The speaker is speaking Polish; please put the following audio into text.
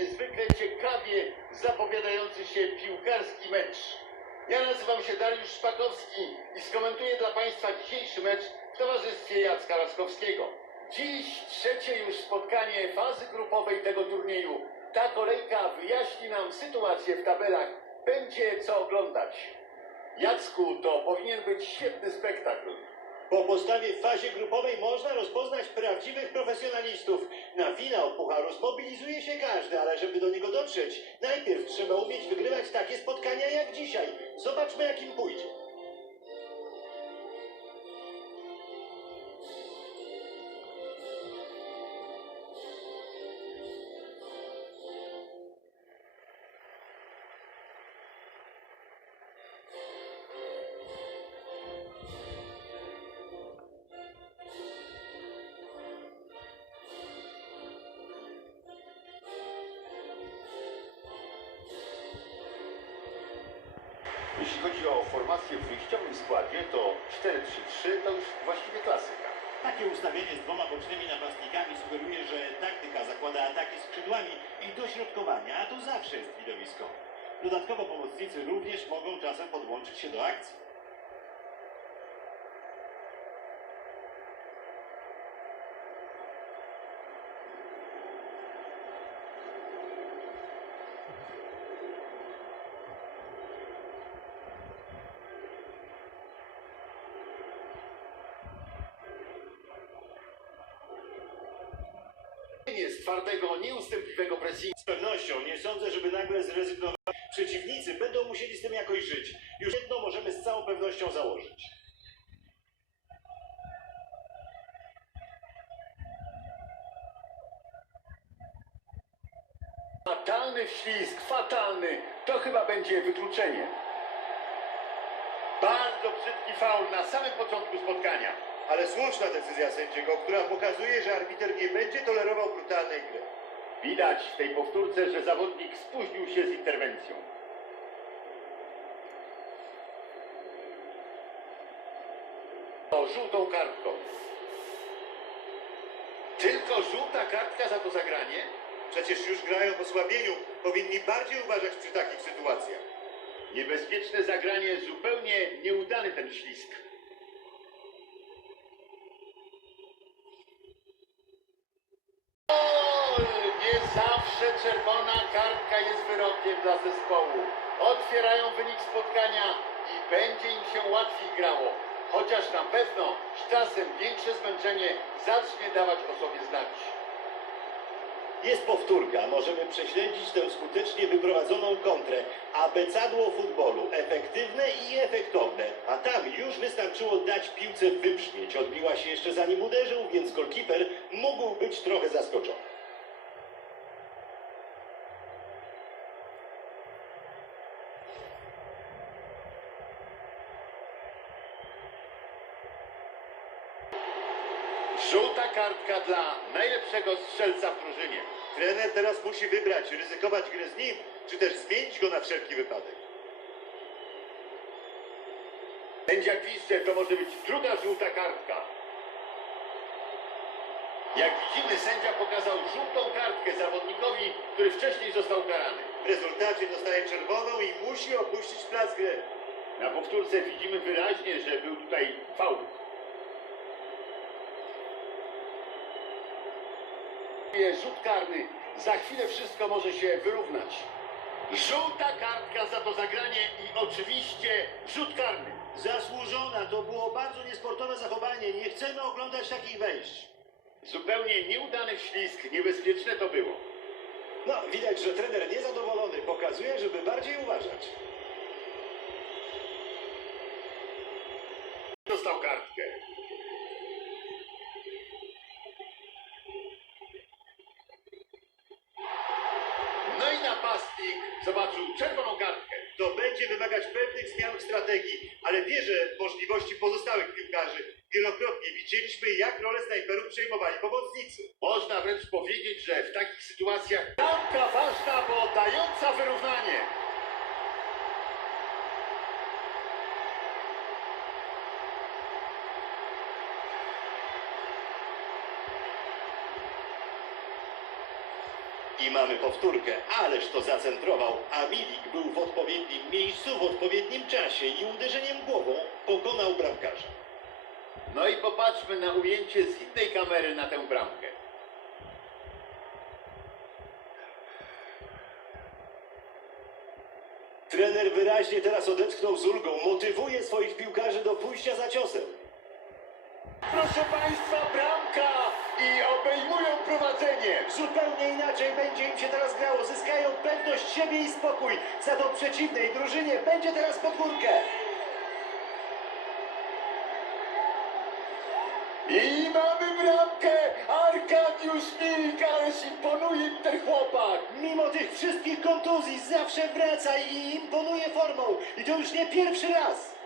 niezwykle ciekawie zapowiadający się piłkarski mecz. Ja nazywam się Dariusz Szpakowski i skomentuję dla Państwa dzisiejszy mecz w towarzystwie Jacka Laskowskiego. Dziś trzecie już spotkanie fazy grupowej tego turnieju. Ta kolejka wyjaśni nam sytuację w tabelach. Będzie co oglądać. Jacku, to powinien być świetny spektakl. Po postawie w fazie grupowej można rozpoznać prawdziwych profesjonalistów. Na finał Pucharu zmobilizuje się każdy, ale żeby do niego dotrzeć, najpierw trzeba umieć wygrywać takie spotkania jak dzisiaj. Zobaczmy, jak im pójdzie. Jeśli chodzi o formację w wyjściowym składzie, to 4-3-3 to już właściwie klasyka. Takie ustawienie z dwoma bocznymi napastnikami sugeruje, że taktyka zakłada ataki skrzydłami i dośrodkowania, a to zawsze jest widowisko. Dodatkowo pomocnicy również mogą czasem podłączyć się do akcji. Twardego, nieustępliwego pressingu. Z pewnością nie sądzę, żeby nagle zrezygnowali. Przeciwnicy będą musieli z tym jakoś żyć. Już jedno możemy z całą pewnością założyć. Fatalny wślizg, fatalny. To chyba będzie wykluczenie. Bardzo brzydki faul na samym początku spotkania. Ale słuszna decyzja sędziego, która pokazuje, że arbiter nie będzie tolerował brutalnej gry. Widać w tej powtórce, że zawodnik spóźnił się z interwencją. O, żółtą kartką. Tylko żółta kartka za to zagranie? Przecież już grają w osłabieniu. Powinni bardziej uważać przy takich sytuacjach. Niebezpieczne zagranie, zupełnie nieudany ten ślisk. Gol! Nie zawsze czerwona kartka jest wyrokiem dla zespołu. Otwierają wynik spotkania i będzie im się łatwiej grało. Chociaż na pewno z czasem większe zmęczenie zacznie dawać o sobie znać. Jest powtórka, możemy prześledzić tę skutecznie wyprowadzoną kontrę. Abecadło futbolu, efektywne i efektowne. A tam już wystarczyło dać piłce wybrzmieć. Odbiła się jeszcze zanim uderzył, więc golkiper mógł być trochę zaskoczony. Żółta kartka dla najlepszego strzelca w drużynie. Trener teraz musi wybrać, ryzykować grę z nim, czy też zmienić go na wszelki wypadek. Sędzia gwizdże, to może być druga żółta kartka. Jak widzimy, sędzia pokazał żółtą kartkę zawodnikowi, który wcześniej został karany. W rezultacie dostaje czerwoną i musi opuścić plac gry. Na powtórce widzimy wyraźnie, że był tutaj faul. Rzut karny. Za chwilę wszystko może się wyrównać. Żółta kartka za to zagranie i oczywiście rzut karny. Zasłużona, to było bardzo niesportowe zachowanie. Nie chcemy oglądać takich wejść. Zupełnie nieudany ślizg, niebezpieczne to było. No, widać, że trener niezadowolony pokazuje, żeby bardziej uważać. Dostał kartkę. No i napastnik zobaczył czerwoną kartkę. To będzie wymagać pewnych zmian w strategii, ale wierzę w możliwości pozostałych piłkarzy. Wielokrotnie widzieliśmy, jak rolę snajperów przejmowali pomocnicy. Można wręcz powiedzieć, że w takich sytuacjach bramka ważna, bo dająca wyrównanie. I mamy powtórkę, ależ to zacentrował, a Milik był w odpowiednim miejscu w odpowiednim czasie i uderzeniem głową pokonał bramkarza. No i popatrzmy na ujęcie z innej kamery na tę bramkę. Trener wyraźnie teraz odetchnął z ulgą, motywuje swoich piłkarzy do pójścia za ciosem. Proszę Państwa, bramka i obejmują prowadzenie. Zupełnie inaczej będzie im się teraz grało, zyskają pewność siebie i spokój. Za to przeciwnej drużynie będzie teraz podwórkę. I mamy bramkę! Arkadiusz Milik, ależ imponuje ten chłopak! Mimo tych wszystkich kontuzji zawsze wraca i imponuje formą. I to już nie pierwszy raz.